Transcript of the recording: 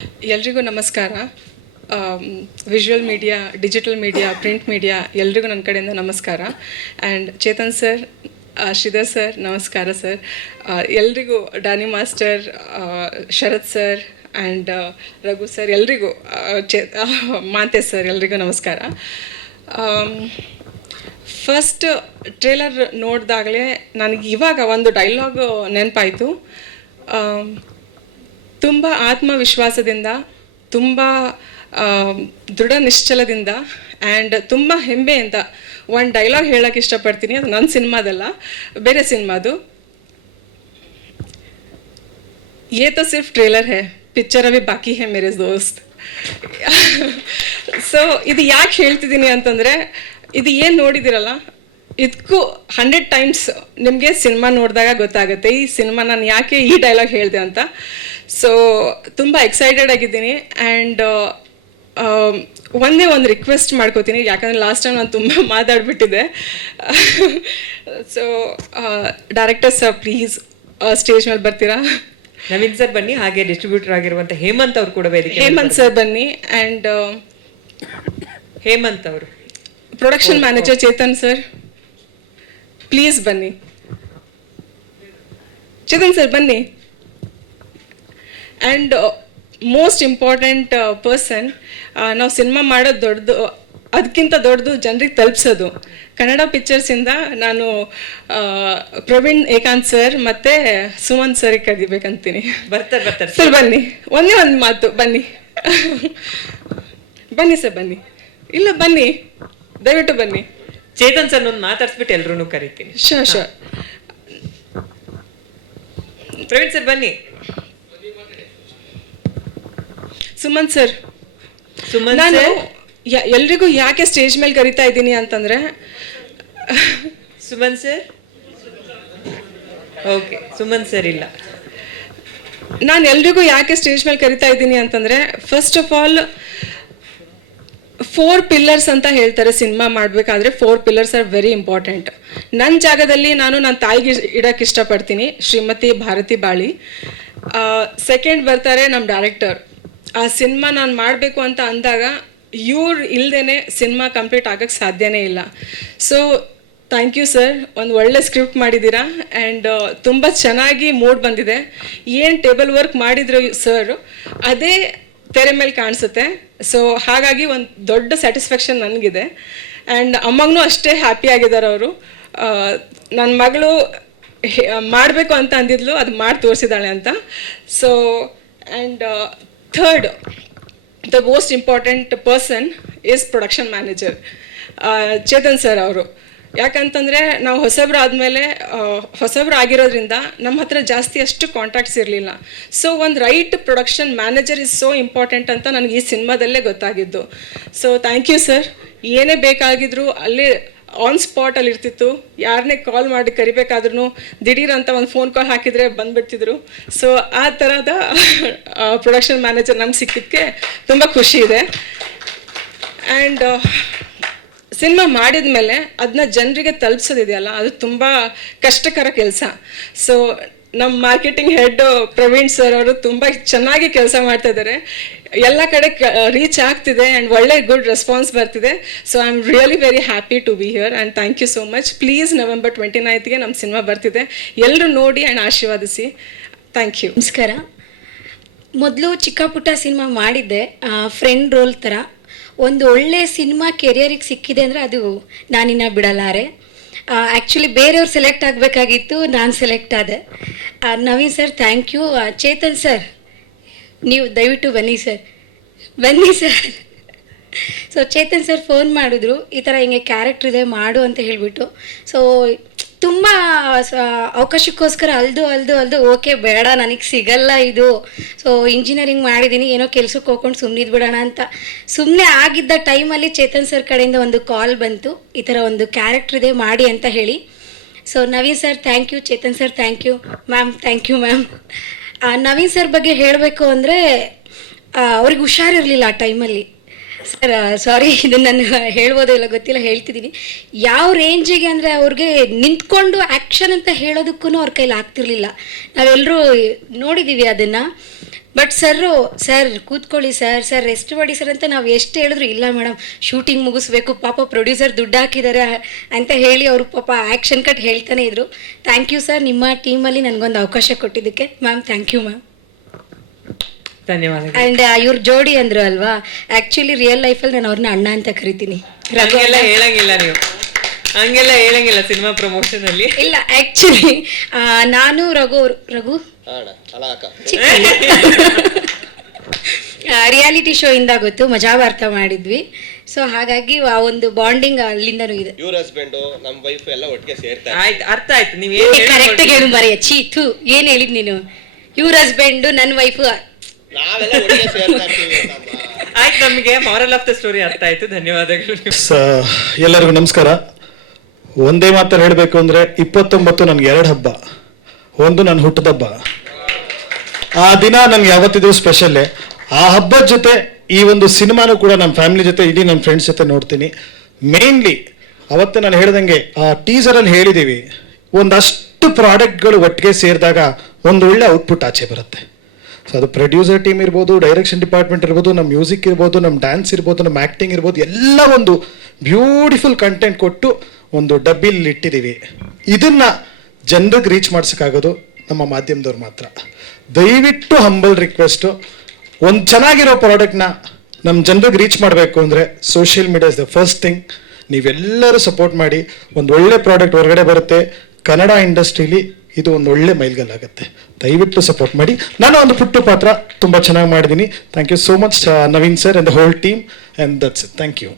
ಎಲ್ರಿಗೂ ನಮಸ್ಕಾರ. Visual media, digital media, print media ಎಲ್ರಿಗೂ ನನ್ನ ಕಡೆಯಿಂದ ನಮಸ್ಕಾರ. And Chetan sir, Sridhar sir, ನಮಸ್ಕಾರ ಸರ್. ಎಲ್ರಿಗೂ Danny master, Sharath sir and Raghu sir, ಎಲ್ರಿಗೂ ಮಾಂತೆ ಸರ್, ಎಲ್ರಿಗೂ ನಮಸ್ಕಾರ. ಫಸ್ಟ್ ಟ್ರೇಲರ್ ನೋಡಿದಾಗಲೇ ನನಗೆ ಇವಾಗ ಒಂದು ಡೈಲಾಗ್ ನೆನಪಾಯಿತು. ತುಂಬ ಆತ್ಮವಿಶ್ವಾಸದಿಂದ, ತುಂಬ ದೃಢ ನಿಶ್ಚಲದಿಂದ ಆ್ಯಂಡ್ ತುಂಬ ಹೆಮ್ಮೆಯಿಂದ ಒಂದು ಡೈಲಾಗ್ ಹೇಳೋಕ್ಕೆ ಇಷ್ಟಪಡ್ತೀನಿ. ಅದು ನನ್ನ ಸಿನಿಮಾದಲ್ಲ, ಬೇರೆ ಸಿನಿಮಾದು. ये तो सिर्फ ट्रेलर है, पिक्चर अभी बाकी है मेरे दोस्त. ಸೊ ಇದು ಯಾಕೆ ಹೇಳ್ತಿದ್ದೀನಿ ಅಂತಂದರೆ, ಇದು ಏನು ನೋಡಿದಿರಲ್ಲ, ಇದಕ್ಕೂ 100 ಟೈಮ್ಸ್ ನಿಮಗೆ ಸಿನಿಮಾ ನೋಡಿದಾಗ ಗೊತ್ತಾಗುತ್ತೆ ಈ ಸಿನಿಮಾ ನಾನು ಯಾಕೆ ಈ ಡೈಲಾಗ್ ಹೇಳಿದೆ ಅಂತ. ಸೊ ತುಂಬ ಎಕ್ಸೈಟೆಡ್ ಆಗಿದ್ದೀನಿ. ಆ್ಯಂಡ್ ಒಂದೇ ಒಂದು ರಿಕ್ವೆಸ್ಟ್ ಮಾಡ್ಕೋತೀನಿ, ಯಾಕಂದರೆ ಲಾಸ್ಟ್ ಟೈಮ್ ನಾನು ತುಂಬ ಮಾತಾಡ್ಬಿಟ್ಟಿದ್ದೆ. So director sir, please stage ಮೇಲೆ ಬರ್ತೀರಾ? ನವೀನ್ ಸರ್ ಬನ್ನಿ, ಹಾಗೆ ಡಿಸ್ಟ್ರಿಬ್ಯೂಟರ್ ಆಗಿರುವಂಥ ಹೇಮಂತ್ ಅವರು ಕೂಡ ವೇದಿಕೆ. ಹೇಮಂತ್ ಸರ್ ಬನ್ನಿ. ಆ್ಯಂಡ್ ಹೇಮಂತ್ ಅವರು production manager Chetan sir, please ಬನ್ನಿ. ಚೇತನ್ ಸರ್ ಬನ್ನಿ. ಆ್ಯಂಡ್ ಮೋಸ್ಟ್ ಇಂಪಾರ್ಟೆಂಟ್ ಪರ್ಸನ್, ನಾವು ಸಿನಿಮಾ ಮಾಡೋದು ದೊಡ್ಡದು, ಅದಕ್ಕಿಂತ ದೊಡ್ಡದು ಜನರಿಗೆ ತಲುಪಿಸೋದು. ಕನ್ನಡ ಪಿಕ್ಚರ್ಸಿಂದ ನಾನು ಪ್ರವೀಣ್ ಏಕಾಂತ್ ಸರ್ ಮತ್ತು ಸುಮಂತ್ ಸರ್ಗೆ ಕರಿಬೇಕಂತೀನಿ. ಬರ್ತಾರೆ ಸರ್ ಬನ್ನಿ, ಒಂದೇ ಒಂದು ಮಾತು, ಬನ್ನಿ. ಬನ್ನಿ ಸರ್, ಬನ್ನಿ. ಇಲ್ಲ ಬನ್ನಿ, ದಯವಿಟ್ಟು ಬನ್ನಿ. ಚೇತನ್ ಸರ್ ಒಂದು ಮಾತಾಡ್ಸ್ಬಿಟ್ಟು ಎಲ್ರೂ ಕರಿತೀನಿ. ಶೋರ್. ಪ್ರವೀಣ್ ಸರ್ ಬನ್ನಿ. ಸುಮಂತ್ ಸರ್, ಸುಮಂತ್ ನಾನು ಸರ್, ಎಲ್ರಿಗೂ ಯಾಕೆ ಸ್ಟೇಜ್ ಮೇಲೆ ಕರಿತಾ ಇದ್ದೀನಿ ಅಂತಂದರೆ, Sumanth sir, okay, Sumanth sir ಇಲ್ಲ. ನಾನು ಎಲ್ರಿಗೂ ಯಾಕೆ ಸ್ಟೇಜ್ ಮೇಲೆ ಕರಿತಾ ಇದ್ದೀನಿ ಅಂತಂದರೆ, ಫಸ್ಟ್ ಆಫ್ ಆಲ್ 4 ಪಿಲ್ಲರ್ಸ್ ಅಂತ ಹೇಳ್ತಾರೆ ಸಿನಿಮಾ ಮಾಡಬೇಕಾದ್ರೆ. 4 ಪಿಲ್ಲರ್ಸ್ ಆರ್ ವೆರಿ ಇಂಪಾರ್ಟೆಂಟ್. ನನ್ನ ಜಾಗದಲ್ಲಿ ನಾನು ನನ್ನ ತಾಯಿಗೆ ಇಡೋಕ್ಕೆ ಇಷ್ಟಪಡ್ತೀನಿ, ಶ್ರೀಮತಿ ಭಾರತಿ ಬಾಳಿ. ಸೆಕೆಂಡ್ ಬರ್ತಾರೆ ನಮ್ಮ ಡೈರೆಕ್ಟರ್. ಆ ಸಿನಿಮಾ ನಾನು ಮಾಡಬೇಕು ಅಂತ ಅಂದಾಗ ಇವ್ರು ಇಲ್ಲದೇ ಸಿನಿಮಾ ಕಂಪ್ಲೀಟ್ ಆಗೋಕ್ಕೆ ಸಾಧ್ಯನೇ ಇಲ್ಲ. ಸೊ ಥ್ಯಾಂಕ್ ಯು ಸರ್, ಒಂದು ಒಳ್ಳೆ ಸ್ಕ್ರಿಪ್ಟ್ ಮಾಡಿದ್ದೀರಾ. ಆ್ಯಂಡ್ ತುಂಬ ಚೆನ್ನಾಗಿ ಮೂಡ್ ಬಂದಿದೆ. ಏನು ಟೇಬಲ್ ವರ್ಕ್ ಮಾಡಿದ್ರು ಸರ್, ಅದೇ ತೆರೆ ಮೇಲೆ ಕಾಣಿಸುತ್ತೆ. ಸೊ ಹಾಗಾಗಿ ಒಂದು ದೊಡ್ಡ ಸ್ಯಾಟಿಸ್ಫ್ಯಾಕ್ಷನ್ ನನಗಿದೆ. ಆ್ಯಂಡ್ ಅಮ್ಮಗೂ ಅಷ್ಟೇ ಹ್ಯಾಪಿ ಆಗಿದ್ದಾರೆ ಅವರು. ನನ್ನ ಮಗಳು ಮಾಡಬೇಕು ಅಂತ ಅಂದಿದ್ಲು, ಅದು ಮಾಡಿ ತೋರಿಸಿದ್ದಾಳೆ ಅಂತ. So and third, the most important person is production manager Chetan sir ಅವರು. ಯಾಕಂತಂದರೆ ನಾವು ಹೊಸಬ್ರು ಆಗಿರೋದ್ರಿಂದ ನಮ್ಮ ಹತ್ರ ಜಾಸ್ತಿ ಅಷ್ಟು ಕಾಂಟ್ಯಾಕ್ಟ್ಸ್ ಇರಲಿಲ್ಲ. ಸೊ ಒಂದು right production manager is so important ಅಂತ ನನಗೆ ಈ ಸಿನಿಮಾದಲ್ಲೇ ಗೊತ್ತಾಗಿದ್ದು. So thank you sir. ಏನೇ ಬೇಕಾಗಿದ್ರು ಅಲ್ಲೇ ಆನ್ ಸ್ಪಾಟಲ್ಲಿ ಇರ್ತಿತ್ತು. ಯಾರನ್ನೇ ಕಾಲ್ ಮಾಡಿ ಕರಿಬೇಕಾದ್ರೂ ದಿಢೀರ್ ಅಂತ ಒಂದು ಫೋನ್ ಕಾಲ್ ಹಾಕಿದರೆ ಬಂದುಬಿಡ್ತಿದ್ರು. ಸೊ ಆ ಥರದ ಪ್ರೊಡಕ್ಷನ್ ಮ್ಯಾನೇಜರ್ ನಮ್ಗೆ ಸಿಕ್ಕಿದ್ದಕ್ಕೆ ತುಂಬ ಖುಷಿ ಇದೆ. ಆ್ಯಂಡ್ ಸಿನಿಮಾ ಮಾಡಿದ ಮೇಲೆ ಅದನ್ನ ಜನರಿಗೆ ತಲುಪಿಸೋದಿದೆಯಲ್ಲ, ಅದು ತುಂಬ ಕಷ್ಟಕರ ಕೆಲಸ. ಸೊ ನಮ್ಮ ಮಾರ್ಕೆಟಿಂಗ್ ಹೆಡ್ ಪ್ರವೀಣ್ ಸರ್ ಅವರು ತುಂಬ ಚೆನ್ನಾಗಿ ಕೆಲಸ ಮಾಡ್ತಾ ಇದ್ದಾರೆ. ಎಲ್ಲ ಕಡೆ ರೀಚ್ ಆಗ್ತಿದೆ ಆ್ಯಂಡ್ ಒಳ್ಳೆ ಗುಡ್ ರೆಸ್ಪಾನ್ಸ್ ಬರ್ತಿದೆ. So I am really very happy to be here and thank you so much. Please November 29th ನಮ್ಮ ಸಿನಿಮಾ ಬರ್ತಿದೆ, ಎಲ್ಲರೂ ನೋಡಿ ಆ್ಯಂಡ್ ಆಶೀರ್ವಾದಿಸಿ. Thank you. ನಮಸ್ಕಾರ. ಮೊದಲು ಚಿಕ್ಕ ಪುಟ್ಟ ಸಿನಿಮಾ ಮಾಡಿದ್ದೆ, ಫ್ರೆಂಡ್ ರೋಲ್ ಥರ. ಒಂದು ಒಳ್ಳೆ ಸಿನಿಮಾ ಕೆರಿಯರಿಗೆ ಸಿಕ್ಕಿದೆ ಅಂದರೆ ಅದು ನಾನಿನ್ನ ಬಿಡಲಾರೆ. ಆ್ಯಕ್ಚುಲಿ ಬೇರೆಯವ್ರು ಸೆಲೆಕ್ಟ್ ಆಗಬೇಕಾಗಿತ್ತು, ನಾನು ಸೆಲೆಕ್ಟ್ ಆದೆ. Naveen sir thank you. Chetan sir, ನೀವು ದಯವಿಟ್ಟು ಬನ್ನಿ ಸರ್, ಬನ್ನಿ sir. So Chetan sir phone ಮಾಡಿದ್ರು, ಈ ಥರ ಹಿಂಗೆ ಕ್ಯಾರೆಕ್ಟ್ರ್ ಇದೆ ಮಾಡು ಅಂತ ಹೇಳಿಬಿಟ್ಟು. ಸೊ ತುಂಬ ಅವಕಾಶಕ್ಕೋಸ್ಕರ ಅಲ್ದು ಓಕೆ ಬೇಡ, ನನಗೆ ಸಿಗಲ್ಲ ಇದು. ಸೊ ಇಂಜಿನಿಯರಿಂಗ್ ಮಾಡಿದ್ದೀನಿ, ಏನೋ ಕೆಲ್ಸಕ್ಕೆ ಹೋಗ್ಕೊಂಡು ಸುಮ್ಮನಿದ್ದು ಬಿಡೋಣ ಅಂತ ಸುಮ್ಮನೆ ಆಗಿದ್ದ ಟೈಮಲ್ಲಿ ಚೇತನ್ ಸರ್ ಕಡೆಯಿಂದ ಒಂದು ಕಾಲ್ ಬಂತು, ಈ ಥರ ಒಂದು ಕ್ಯಾರೆಕ್ಟ್ರ್ ಇದೆ ಮಾಡಿ ಅಂತ ಹೇಳಿ. So Naveen sir thank you, Chetan sir thank you, ma'am thank you ma'am. Naveen sir ಬಗ್ಗೆ ಹೇಳಬೇಕು ಅಂದರೆ, ಅವ್ರಿಗೆ ಹುಷಾರಿರಲಿಲ್ಲ ಆ ಟೈಮಲ್ಲಿ. ಸರ್ ಸಾರಿ, ಇದನ್ನು ನಾನು ಹೇಳ್ಬೋದೋ ಇಲ್ಲ ಗೊತ್ತಿಲ್ಲ, ಹೇಳ್ತಿದ್ದೀನಿ. ಯಾವ ರೇಂಜಿಗೆ ಅಂದರೆ ಅವ್ರಿಗೆ ನಿಂತ್ಕೊಂಡು ಆ್ಯಕ್ಷನ್ ಅಂತ ಹೇಳೋದಕ್ಕೂ ಅವ್ರ ಕೈಲಿ ಆಗ್ತಿರ್ಲಿಲ್ಲ. ನಾವೆಲ್ಲರೂ ನೋಡಿದ್ದೀವಿ ಅದನ್ನು. ಬಟ್ ಸರ್ ಕೂತ್ಕೊಳ್ಳಿ ಸರ್ ರೆಸ್ಟ್ ಮಾಡಿ ಸರ್ ಅಂತ ನಾವು ಎಷ್ಟು ಹೇಳಿದ್ರು ಇಲ್ಲ ಮೇಡಮ್ ಶೂಟಿಂಗ್ ಮುಗಿಸ್ಬೇಕು ಪಾಪ ಪ್ರೊಡ್ಯೂಸರ್ ದುಡ್ಡು ಹಾಕಿದ್ದಾರೆ ಅಂತ ಹೇಳಿ ಅವರು ಪಾಪ ಆ್ಯಕ್ಷನ್ ಕಟ್ ಹೇಳ್ತಾನೆ ಇದ್ರು. ಥ್ಯಾಂಕ್ ಯು ಸರ್, ನಿಮ್ಮ ಟೀಮಲ್ಲಿ ನನಗೊಂದು ಅವಕಾಶ ಕೊಟ್ಟಿದ್ದಕ್ಕೆ ಮ್ಯಾಮ್. Thank you ma'am. ಧನ್ಯವಾದಗಳು. ಆ್ಯಂಡ್ ಇವ್ರ ಜೋಡಿ ಅಂದ್ರು ಅಲ್ವಾ, ಆ್ಯಕ್ಚುಲಿ ರಿಯಲ್ ಲೈಫಲ್ಲಿ ನಾನು ಅವ್ರನ್ನ ಅಣ್ಣ ಅಂತ ಕರಿತೀನಿ. ಹಂಗೆಲ್ಲ ಹೇಳಂಗಿಲ್ಲ ನೀವು, ಹಂಗೆಲ್ಲ ಹೇಳಂಗಿಲ್ಲ ಸಿನಿಮಾ ಪ್ರಮೋಷನ್ ಅಲ್ಲಿ. ಇಲ್ಲ ಆ್ಯಕ್ಚುಲಿ ನಾನು ರಘು ರಿಯಾಲಿಟಿ ಶೋ ಇಂದ ಗೊತ್ತು, ಮಜಾ ವಾರ್ತಾ ಮಾಡಿದ್ವಿ. ಸೊ ಹಾಗಾಗಿ ಆ ಒಂದು ಬಾಂಡಿಂಗ್ ಅಲ್ಲಿಂದನೂ ಇದೆ. ಇವ್ರ ಹಸ್ಬೆಂಡ್ ನಮ್ಮ ವೈಫ್ ಎಲ್ಲ ಒಟ್ಟಿಗೆ ಸೇರ್ತಾರೆ. ಆಯ್ತು, ಅರ್ಥ ಆಯ್ತು. ನೀವು ಕರೆಕ್ಟ್ ಹೇಳು ಮರೆಯ ಚೀತು, ಏನ್ ಹೇಳಿದ್ ನೀನು? ಇವ್ರ ಹಸ್ಬೆಂಡ್ ನನ್ನ ವೈಫ್ ನಾವೆಲ್ಲ ಒಟ್ಟಿಗೆ ಸೇರ್ತಾ ಇರ್ತೀವಿ. ಆಯ್ತು, ನಮಗೆ ಮಾರಲ್ ಆಫ್ ದ ಸ್ಟೋರಿ ಅರ್ಥ ಆಯ್ತು. ಧನ್ಯವಾದಗಳು. ಎಲ್ಲರಿಗೂ ನಮಸ್ಕಾರ. ಒಂದೇ ಮಾತಲ್ಲಿ ಹೇಳಬೇಕು ಅಂದರೆ 29 ನನಗೆ 2 ಹಬ್ಬ. ಒಂದು ನನ್ನ ಹುಟ್ಟದಬ್ಬ, ಆ ದಿನ ನನಗೆ ಯಾವತ್ತಿದ್ರು ಸ್ಪೆಷಲ್ಲೇ. ಆ ಹಬ್ಬದ ಜೊತೆ ಈ ಒಂದು ಸಿನಿಮಾನು ಕೂಡ ನಮ್ಮ ಫ್ಯಾಮಿಲಿ ಜೊತೆ ಇಡೀ ನನ್ನ ಫ್ರೆಂಡ್ಸ್ ಜೊತೆ ನೋಡ್ತೀನಿ. ಮೇನ್ಲಿ ಅವತ್ತು ನಾನು ಹೇಳ್ದಂಗೆ ಆ ಟೀಸರಲ್ಲಿ ಹೇಳಿದ್ದೀವಿ, ಒಂದಷ್ಟು ಪ್ರಾಡಕ್ಟ್ಗಳು ಒಟ್ಟಿಗೆ ಸೇರಿದಾಗ ಒಂದು ಒಳ್ಳೆ ಔಟ್ಪುಟ್ ಆಚೆ ಬರುತ್ತೆ. ಸೊ ಅದು ಪ್ರೊಡ್ಯೂಸರ್ ಟೀಮ್ ಇರ್ಬೋದು, ಡೈರೆಕ್ಷನ್ ಡಿಪಾರ್ಟ್ಮೆಂಟ್ ಇರ್ಬೋದು, ನಮ್ಮ ಮ್ಯೂಸಿಕ್ ಇರ್ಬೋದು, ನಮ್ಮ ಡ್ಯಾನ್ಸ್ ಇರ್ಬೋದು, ನಮ್ಮ ಆ್ಯಕ್ಟಿಂಗ್ ಇರ್ಬೋದು, ಎಲ್ಲ ಒಂದು ಬ್ಯೂಟಿಫುಲ್ ಕಂಟೆಂಟ್ ಕೊಟ್ಟು ಒಂದು ಡಬ್ಬಿಲಿ ಇಟ್ಟಿದ್ದೀವಿ. ಇದನ್ನು ಜನರಿಗೆ ರೀಚ್ ಮಾಡ್ಸೋಕ್ಕಾಗೋದು ನಮ್ಮ ಮಾಧ್ಯಮದವ್ರು ಮಾತ್ರ. ದಯವಿಟ್ಟು ಹಂಬಲ್ ರಿಕ್ವೆಸ್ಟು, ಒಂದು ಚೆನ್ನಾಗಿರೋ ಪ್ರಾಡಕ್ಟ್ನ ನಮ್ಮ ಜನರಿಗೆ ರೀಚ್ ಮಾಡಬೇಕು ಅಂದರೆ social media is the first thing. ನೀವೆಲ್ಲರೂ ಸಪೋರ್ಟ್ ಮಾಡಿ. ಒಂದು ಒಳ್ಳೆ ಪ್ರಾಡಕ್ಟ್ ಹೊರಗಡೆ ಬರುತ್ತೆ. ಕನ್ನಡ ಇಂಡಸ್ಟ್ರೀಲಿ ಇದು ಒಂದು ಒಳ್ಳೆ ಮೈಲ್ಗಲ್ಲಾಗುತ್ತೆ. ದಯವಿಟ್ಟು ಸಪೋರ್ಟ್ ಮಾಡಿ. ನಾನು ಒಂದು ಪುಟ್ಟ ಪಾತ್ರ ತುಂಬ ಚೆನ್ನಾಗಿ ಮಾಡಿದ್ದೀನಿ. Thank you so much Naveen sir and the whole team and that's it. Thank you.